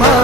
माऊली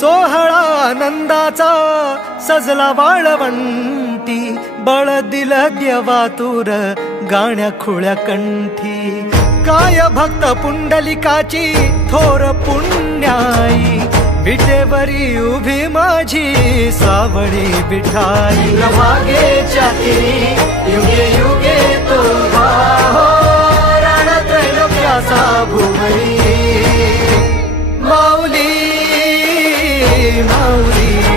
सोहळा आनंदाचा सजला वाळवंटी बळ दिल देवातूर गाण्या खुळ्या कंठी. काय भक्त पुंडलिकाची थोर पुण्याई. विटेवरी उभी माझी सावळी बिठाई. भागेच्या युगे युगे तो माऊली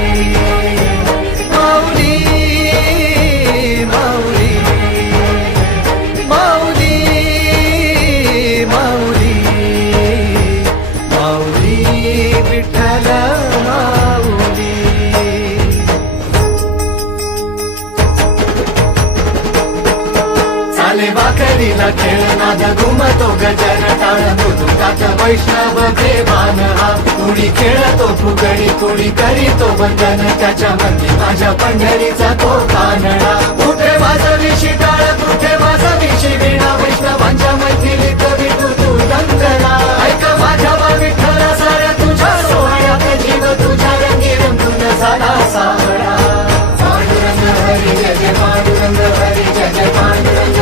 वाकरीला खेळ माझा घुमतो गजर टाळ मृदुकात वैष्णव देवान हा. कुणी खेळतो फुगडी कुणी करीतो वंदन. त्याच्या मध्ये माझ्या पंढरीचा तो कानडा कुठे माझा विशी टाळ कुठे माझा विशी विणा. वैष्णवांच्या मैथिलीत विठू तू दंगला ऐक माझ्या वा विठ्ठला साऱ्या तुझ्या सोहळ्यात जीव तुझ्या रंगी रंगून झाला सावळा. पांडुरंग हरी जय पांडुरंग हरी जय पांडुरंग